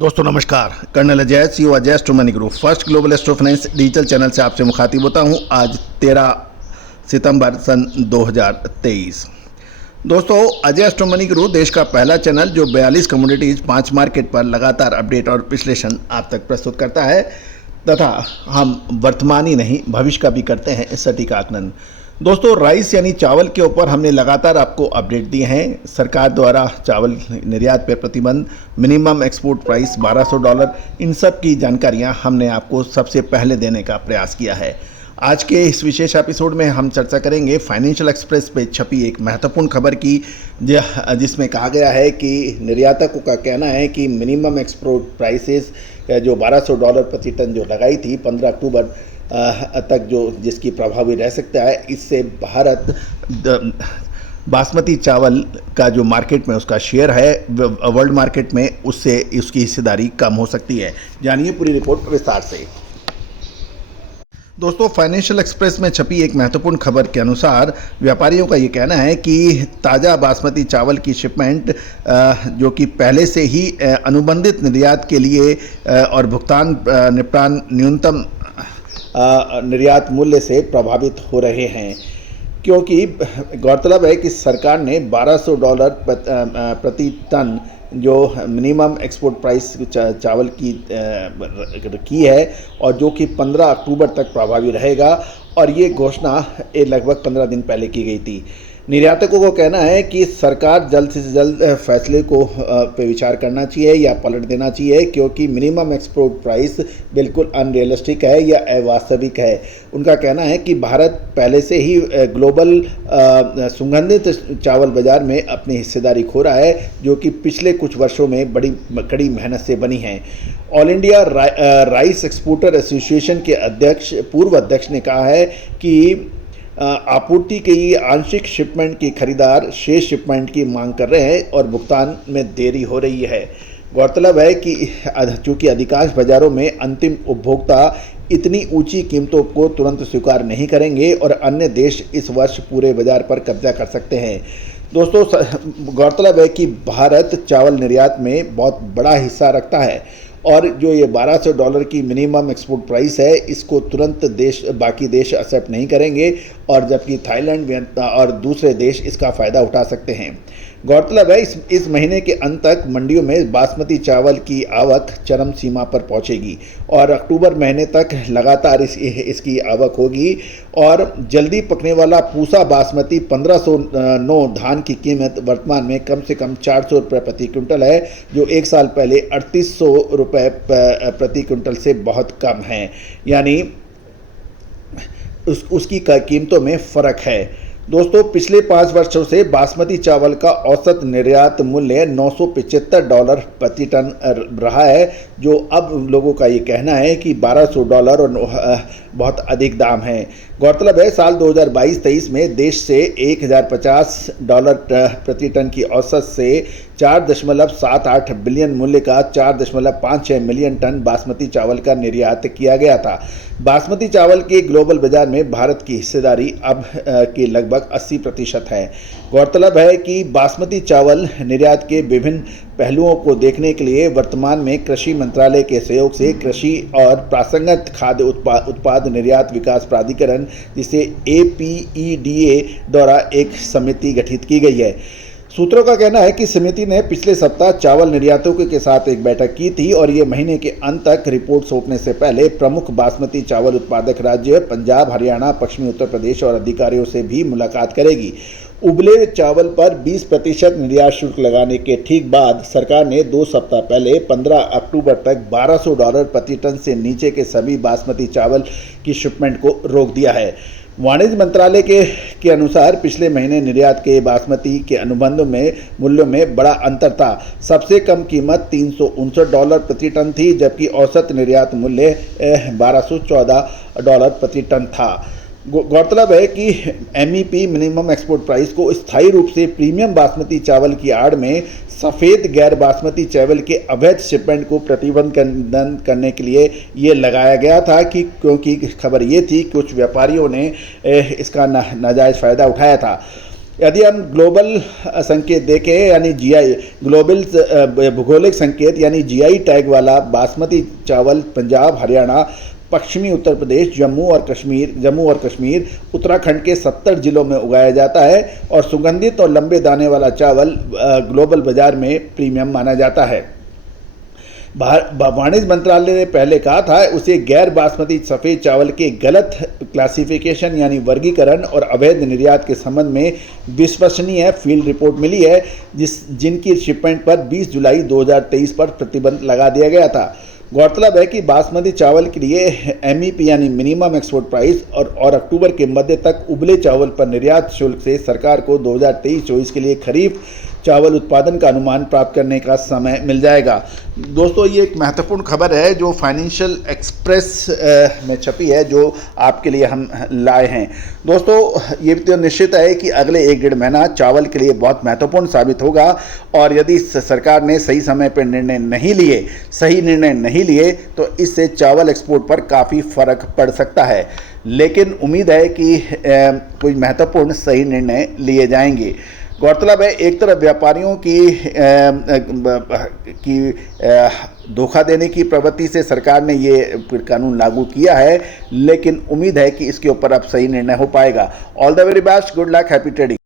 दोस्तों नमस्कार। Colonel Ajay, CEO Ajay astro money group first global astro finance digital channel से आपसे मुखातिब होता हूं। आज 13 सितंबर सन 2023। दोस्तों, अजय एस्ट्रो मनी ग्रुप देश का पहला चैनल जो 42 कम्युनिटीज 5 मार्केट पर लगातार अपडेट और विश्लेषण आप तक प्रस्तुत करता है तथा हम वर्तमान ही नहीं भविष्य का भी करते हैं सटीक आकलन। दोस्तों, राइस यानी चावल के ऊपर हमने लगातार आपको अपडेट दिए हैं। सरकार द्वारा चावल निर्यात पर प्रतिबंध, मिनिमम एक्सपोर्ट प्राइस $1200, इन सब की जानकारियां हमने आपको सबसे पहले देने का प्रयास किया है। आज के इस विशेष एपिसोड में हम चर्चा करेंगे फाइनेंशियल एक्सप्रेस पे छपी एक महत्वपूर्ण खबर की, जिसमें कहा गया है कि निर्यातकों का कहना है कि मिनिमम एक्सपोर्ट प्राइसेस जो $1200 प्रति टन जो लगाई थी 15 अक्टूबर तक, जो जिसकी प्रभावी रह सकता है, इससे भारत बासमती चावल का जो मार्केट में उसका शेयर है वर्ल्ड मार्केट में, उससे उसकी हिस्सेदारी कम हो सकती है। जानिए पूरी रिपोर्ट विस्तार से। दोस्तों, फाइनेंशियल एक्सप्रेस में छपी एक महत्वपूर्ण खबर के अनुसार व्यापारियों का ये कहना है कि ताज़ा बासमती चावल की शिपमेंट जो कि पहले से ही अनुबंधित निर्यात के लिए और भुगतान निपटान न्यूनतम निर्यात मूल्य से प्रभावित हो रहे हैं, क्योंकि गौरतलब है कि सरकार ने $1200 प्रति टन जो मिनिमम एक्सपोर्ट प्राइस चावल की है और जो कि 15 अक्टूबर तक प्रभावी रहेगा, और ये घोषणा लगभग 15 दिन पहले की गई थी। निर्यातकों को कहना है कि सरकार जल्द से जल्द फैसले को पे विचार करना चाहिए या पलट देना चाहिए, क्योंकि मिनिमम एक्सपोर्ट प्राइस बिल्कुल अनरियलिस्टिक है या अवास्तविक है। उनका कहना है कि भारत पहले से ही ग्लोबल सुगंधित चावल बाजार में अपनी हिस्सेदारी खो रहा है, जो कि पिछले कुछ वर्षों में बड़ी कड़ी मेहनत से बनी है। All India rice exporter association के पूर्व अध्यक्ष ने कहा है कि आपूर्ति की आंशिक शिपमेंट की खरीदार शेष शिपमेंट की मांग कर रहे हैं और भुगतान में देरी हो रही है। गौरतलब है कि चूंकि अधिकांश बाज़ारों में अंतिम उपभोक्ता इतनी ऊंची कीमतों को तुरंत स्वीकार नहीं करेंगे और अन्य देश इस वर्ष पूरे बाजार पर कब्जा कर सकते हैं। दोस्तों, गौरतलब है कि भारत चावल निर्यात में बहुत बड़ा हिस्सा रखता है और जो ये $1200 की मिनिमम एक्सपोर्ट प्राइस है, इसको तुरंत बाकी देश एक्सेप्ट नहीं करेंगे, और जबकि थाईलैंड, वियतनाम और दूसरे देश इसका फ़ायदा उठा सकते हैं। गौरतलब है इस महीने के अंत तक मंडियों में बासमती चावल की आवक चरम सीमा पर पहुंचेगी और अक्टूबर महीने तक लगातार इसकी आवक होगी, और जल्दी पकने वाला पूसा बासमती 1509 धान की कीमत वर्तमान में कम से कम $400 प्रति क्विंटल है, जो एक साल पहले $3800 प्रति क्विंटल से बहुत कम है। यानी उसकी कीमतों में फ़र्क है। दोस्तों, पिछले 5 वर्षों से बासमती चावल का औसत निर्यात मूल्य $975 प्रति टन रहा है, जो अब लोगों का ये कहना है कि $1200 और बहुत अधिक दाम है। गौरतलब है साल 2022-23 में देश से $1050 प्रति टन की औसत से 4.78 बिलियन मूल्य का 4.56 मिलियन टन बासमती चावल का निर्यात किया गया था। बासमती चावल के ग्लोबल बाजार में भारत की हिस्सेदारी अब की लगभग 80% है। गौरतलब है कि बासमती चावल निर्यात के विभिन्न पहलुओं को देखने के लिए वर्तमान में कृषि मंत्रालय के सहयोग से कृषि और प्रासंगिक खाद्य उत्पाद निर्यात विकास प्राधिकरण, जिसे APEDA द्वारा एक समिति गठित की गई है। सूत्रों का कहना है कि समिति ने पिछले सप्ताह चावल निर्यातकों के साथ एक बैठक की थी और ये महीने के अंत तक रिपोर्ट सौंपने से पहले प्रमुख बासमती चावल उत्पादक राज्य पंजाब, हरियाणा, पश्चिमी उत्तर प्रदेश और अधिकारियों से भी मुलाकात करेगी। उबले चावल पर 20% निर्यात शुल्क लगाने के ठीक बाद सरकार ने 2 सप्ताह पहले 15 अक्टूबर तक $1200 प्रति टन से नीचे के सभी बासमती चावल की शिपमेंट को रोक दिया है। वाणिज्य मंत्रालय के अनुसार पिछले महीने निर्यात के बासमती के अनुबंध में मूल्यों में बड़ा अंतर था। सबसे कम कीमत $359 प्रति टन थी, जबकि औसत निर्यात मूल्य $1214 प्रति टन था। गौरतलब है कि MEP मिनिमम एक्सपोर्ट प्राइस को स्थायी रूप से प्रीमियम बासमती चावल की आड़ में सफ़ेद गैर बासमती चावल के अवैध शिपमेंट को प्रतिबंध करने के लिए ये लगाया गया था, कि क्योंकि खबर ये थी कुछ व्यापारियों ने इसका नाजायज़ फ़ायदा उठाया था। यदि हम ग्लोबल संकेत देखें यानी जीआई ग्लोबल भूगोलिक संकेत यानी जीआई टैग वाला बासमती चावल पंजाब, हरियाणा, पश्चिमी उत्तर प्रदेश, जम्मू और कश्मीर, उत्तराखंड के 70 जिलों में उगाया जाता है और सुगंधित और लंबे दाने वाला चावल ग्लोबल बाजार में प्रीमियम माना जाता है। वाणिज्य मंत्रालय ने पहले कहा था उसे गैर बासमती सफ़ेद चावल के गलत क्लासिफिकेशन यानी वर्गीकरण और अवैध निर्यात के संबंध में विश्वसनीय फील्ड रिपोर्ट मिली है जिनकी शिपमेंट पर 20 जुलाई 2023 पर प्रतिबंध लगा दिया गया था। गौरतलब है कि बासमती चावल के लिए MEP यानी मिनिमम एक्सपोर्ट प्राइस और अक्टूबर के मध्य तक उबले चावल पर निर्यात शुल्क से सरकार को 2023-24 के लिए खरीफ चावल उत्पादन का अनुमान प्राप्त करने का समय मिल जाएगा। दोस्तों, ये एक महत्वपूर्ण खबर है जो फाइनेंशियल एक्सप्रेस में छपी है, जो आपके लिए हम लाए हैं। दोस्तों, ये तो निश्चित है कि अगले 1-1.5 महीना चावल के लिए बहुत महत्वपूर्ण साबित होगा और यदि सरकार ने सही समय पर सही निर्णय नहीं लिए तो इससे चावल एक्सपोर्ट पर काफ़ी फर्क पड़ सकता है। लेकिन उम्मीद है कि कोई महत्वपूर्ण सही निर्णय लिए जाएंगे। गौरतलब है एक तरफ व्यापारियों की धोखा देने की प्रवृत्ति से सरकार ने ये कानून लागू किया है, लेकिन उम्मीद है कि इसके ऊपर अब सही निर्णय हो पाएगा। All the very best, good luck, happy trading.